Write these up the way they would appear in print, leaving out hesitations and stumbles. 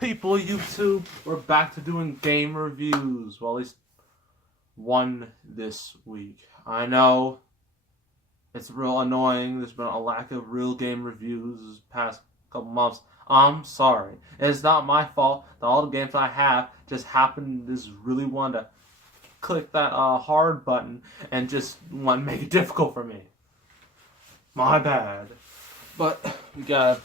People of YouTube, we're back to doing game reviews. Well, at least one this week. I know it's real annoying. There's been a lack of real game reviews this past couple months. I'm sorry. It's not my fault that all the games I have just happen to just really want to click that hard button and just want to make it difficult for me. My bad. But we got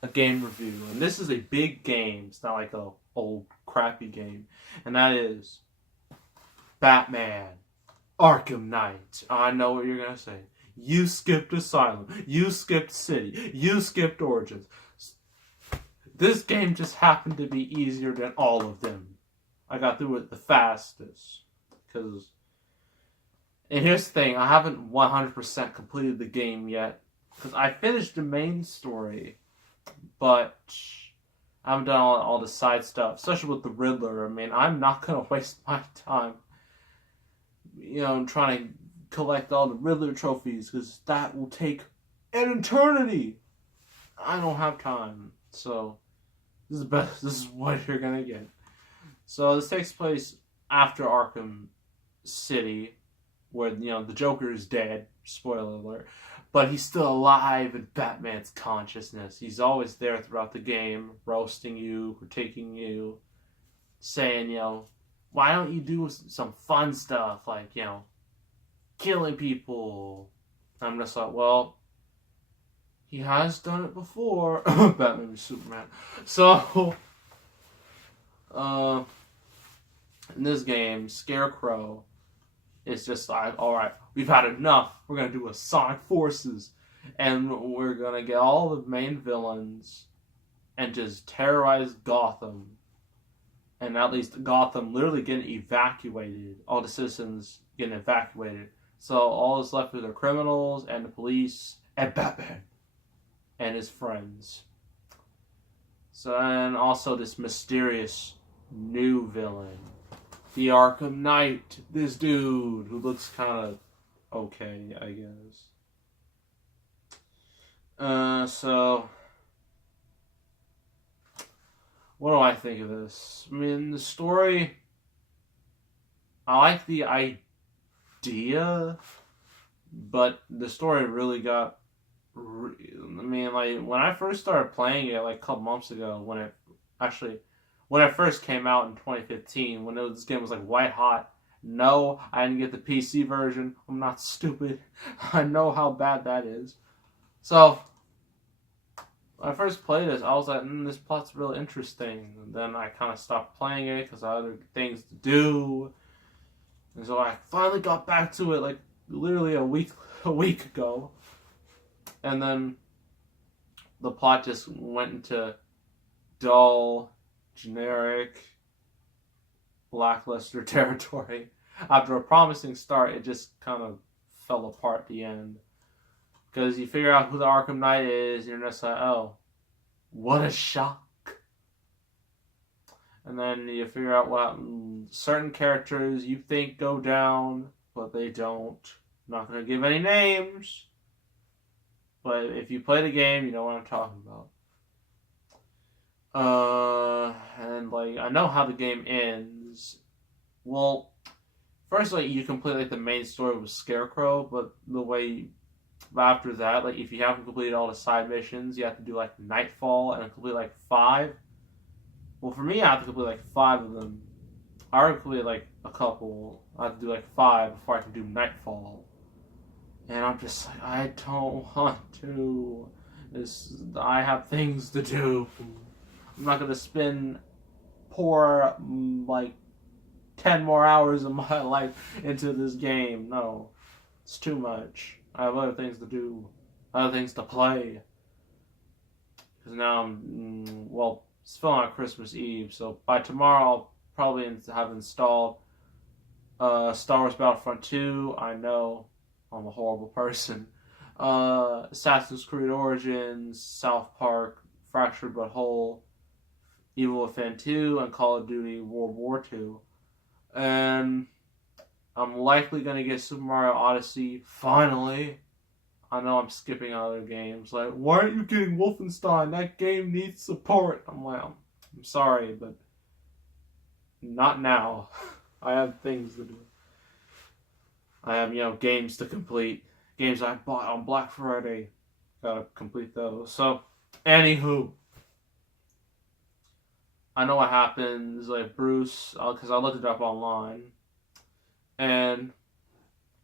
a game review, and this is a big game. It's not like a old crappy game, and that is Batman Arkham Knight. I know what you're gonna say. You skipped Asylum, you skipped City, you skipped Origins. This game just happened to be easier than all of them. I got through it the fastest, and here's the thing, I haven't 100% completed the game yet, because I finished the main story, but I haven't done all the side stuff, especially with the Riddler. I mean, I'm not going to waste my time, trying to collect all the Riddler trophies, because that will take an eternity. I don't have time, so this is what you're going to get. So this takes place after Arkham City, where, the Joker is dead, spoiler alert, but he's still alive in Batman's consciousness. He's always there throughout the game, roasting you, critiquing you, saying, why don't you do some fun stuff, like, killing people? I'm just like, well, he has done it before. Batman v Superman. So, in this game, Scarecrow is just like, alright, we've had enough. We're going to do a Sonic Forces. And we're going to get all the main villains and just terrorize Gotham. And at least Gotham literally getting evacuated. All the citizens getting evacuated. So all that's left are the criminals and the police and Batman and his friends. So, and also this mysterious new villain, the Arkham Knight, this dude who looks kind of okay, I guess. So what do I think of this? I mean, the story, I like the idea, but the story really got, like, when I first started playing it, like, a couple months ago, when it first came out in 2015, when this game was like white hot. No, I didn't get the PC version. I'm not stupid. I know how bad that is. So, when I first played this, I was like, this plot's really interesting. And then I kind of stopped playing it because I had other things to do. And so I finally got back to it, like, literally a week ago. And then the plot just went into dull, generic, lackluster territory. After a promising start, it just kind of fell apart at the end. Because you figure out who the Arkham Knight is, and you're just like, oh, what a shock. And then you figure out what certain characters you think go down, but they don't. I'm not going to give any names, but if you play the game, you know what I'm talking about. And like, I know how the game ends. Well, first, like, you complete like the main story with Scarecrow, but after that, like, if you haven't completed all the side missions, you have to do like Nightfall and complete like 5. Well, for me, I have to complete like 5 of them. I already completed like a couple. I have to do like 5 before I can do Nightfall. And I'm just like, I don't want to. I have things to do. I'm not going to spend like 10 more hours of my life into this game. No, it's too much. I have other things to do, other things to play. Because now it's filming on Christmas Eve, so by tomorrow I'll probably have installed Star Wars Battlefront 2. I know, I'm a horrible person. Assassin's Creed Origins, South Park, Fractured But Whole, Evil Within 2, and Call of Duty World War II. And I'm likely going to get Super Mario Odyssey, finally. I know I'm skipping other games. Like, why aren't you getting Wolfenstein? That game needs support. I'm like, I'm sorry, but not now. I have things to do. I have, games to complete. Games I bought on Black Friday. Gotta complete those. So, anywho. I know what happens, like, Bruce, because I looked it up online. And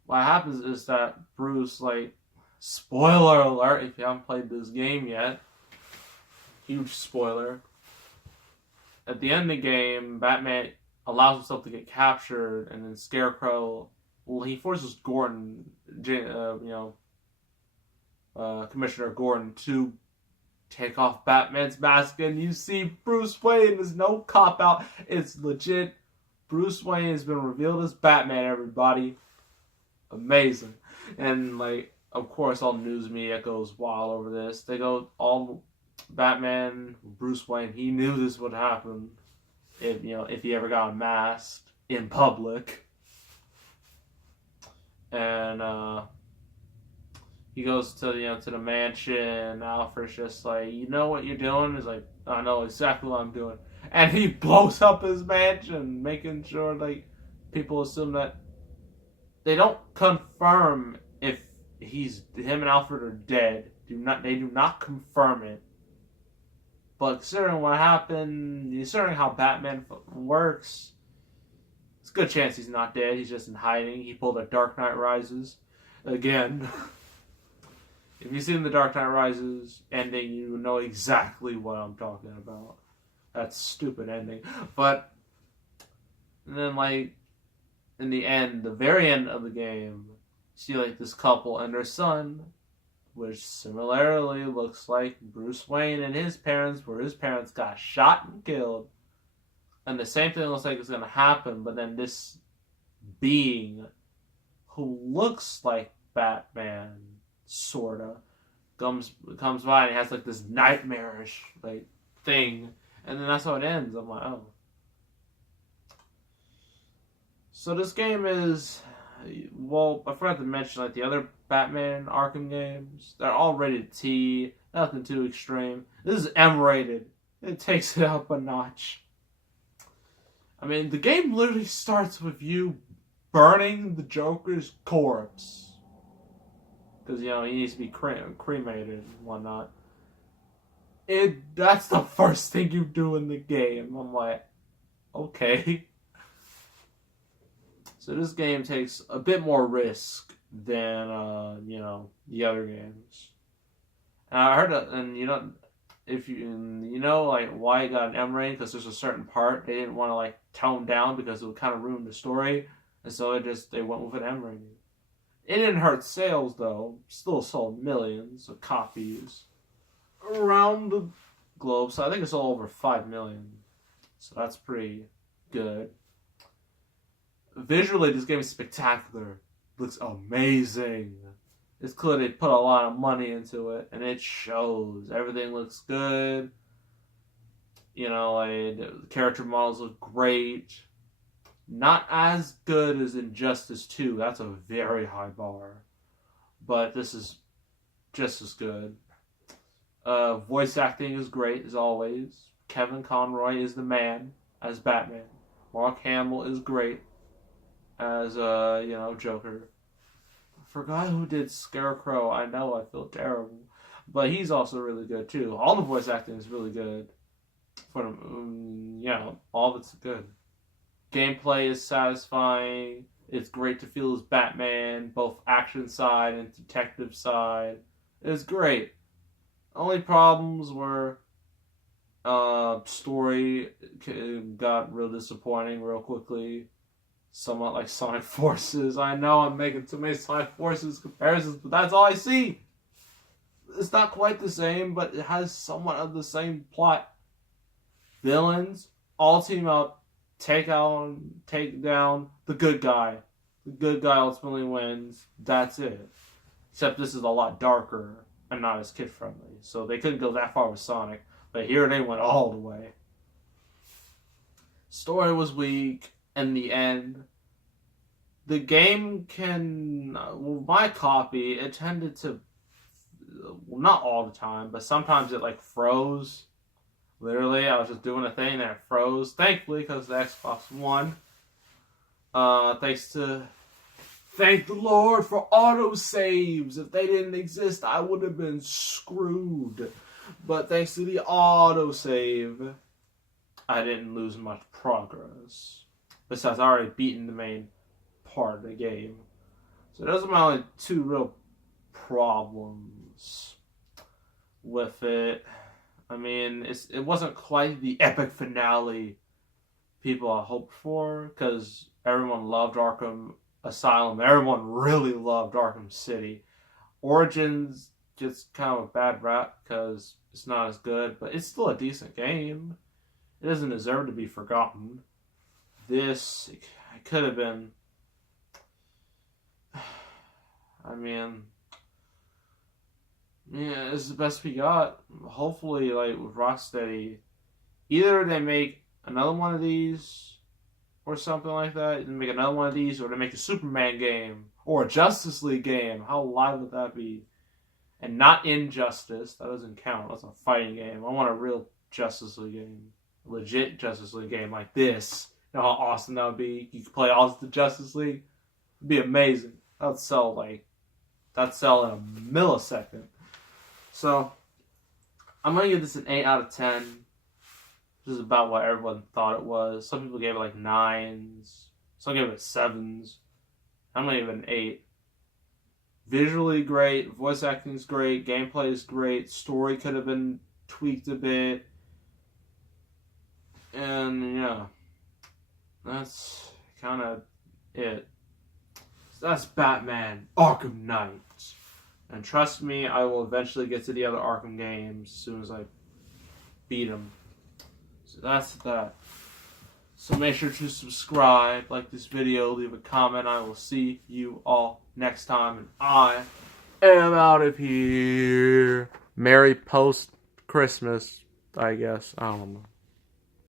what happens is that Bruce, like, spoiler alert if you haven't played this game yet. Huge spoiler. At the end of the game, Batman allows himself to get captured, and then Scarecrow, well, he forces Gordon, Commissioner Gordon, to take off Batman's mask, and you see Bruce Wayne. There's no cop out. It's legit. Bruce Wayne has been revealed as Batman, everybody. Amazing. And, like, of course, all the news media goes wild over this. They go, all Batman, Bruce Wayne, he knew this would happen if he ever got unmasked in public. And, he goes to the mansion. Alfred's just like, you know what you're doing? He's like, I know exactly what I'm doing. And he blows up his mansion, making sure like people assume that they don't confirm if him and Alfred are dead. They do not confirm it. But considering what happened, considering how Batman works, it's a good chance he's not dead. He's just in hiding. He pulled a Dark Knight Rises again. If you've seen The Dark Knight Rises ending, you know exactly what I'm talking about. That's stupid ending. But then, like, in the end, the very end of the game, you see, like, this couple and their son, which similarly looks like Bruce Wayne and his parents, where his parents got shot and killed. And the same thing looks like it's going to happen, but then this being who looks like Batman, sorta, comes by and he has like this nightmarish like thing, and then that's how it ends. I'm like, oh. So this game is, well, I forgot to mention like the other Batman Arkham games. They're all rated T, nothing too extreme. This is M-rated. It takes it up a notch. I mean, the game literally starts with you burning the Joker's corpse. Because, he needs to be cremated and whatnot. That's the first thing you do in the game. I'm like, okay. So this game takes a bit more risk than, the other games. And I heard that, and if like, why it got an M rating, because there's a certain part they didn't want to, like, tone down because it would kind of ruin the story. And so they went with an M rating. It didn't hurt sales, though. Still sold millions of copies around the globe. So I think it's all over 5 million. So that's pretty good. Visually, this game is spectacular. Looks amazing. It's clear they put a lot of money into it, and it shows. Everything looks good. Like, the character models look great. Not as good as Injustice 2. That's a very high bar. But this is just as good. Voice acting is great, as always. Kevin Conroy is the man as Batman. Mark Hamill is great as, Joker. I forgot who did Scarecrow. I know, I feel terrible. But he's also really good, too. All the voice acting is really good. All of it's good. Gameplay is satisfying. It's great to feel as Batman, both action side and detective side. It's great. Only problems were story got real disappointing real quickly. Somewhat like Sonic Forces. I know I'm making too many Sonic Forces comparisons, but that's all I see. It's not quite the same, but it has somewhat of the same plot. Villains all team up. Take down the good guy. The good guy ultimately wins. That's it. Except this is a lot darker and not as kid-friendly. So they couldn't go that far with Sonic. But here they went all the way. Story was weak in the end. The game my copy, it tended to, well, not all the time, but sometimes it like froze. Literally, I was just doing a thing and it froze. Thankfully, because the Xbox One. Thank the Lord for autosaves. If they didn't exist, I would have been screwed. But thanks to the autosave, I didn't lose much progress. Besides, I already beaten the main part of the game. So those are my only two real problems with it. I mean, it wasn't quite the epic finale people hoped for, because everyone loved Arkham Asylum. Everyone really loved Arkham City. Origins gets kind of a bad rap because it's not as good, but it's still a decent game. It doesn't deserve to be forgotten. This, it could have been... I mean... yeah, it's the best we got. Hopefully, like, with Rocksteady, either they make another one of these, or something like that, and make another one of these, or they make a Superman game, or a Justice League game. How live would that be? And not Injustice. That doesn't count. That's a fighting game. I want a real Justice League game. A legit Justice League game like this. You know how awesome that would be? You could play all the Justice League. It'd be amazing. That'd sell in a millisecond. So, I'm going to give this an 8 out of 10. Which is about what everyone thought it was. Some people gave it like 9s. Some gave it 7s. I'm going to give it an 8. Visually great. Voice acting is great. Gameplay is great. Story could have been tweaked a bit. And, yeah. That's kind of it. So that's Batman Arkham Knight. And trust me, I will eventually get to the other Arkham games as soon as I beat them. So that's that. So make sure to subscribe, like this video, leave a comment. I will see you all next time. And I am out of here. Merry post-Christmas, I guess. I don't know.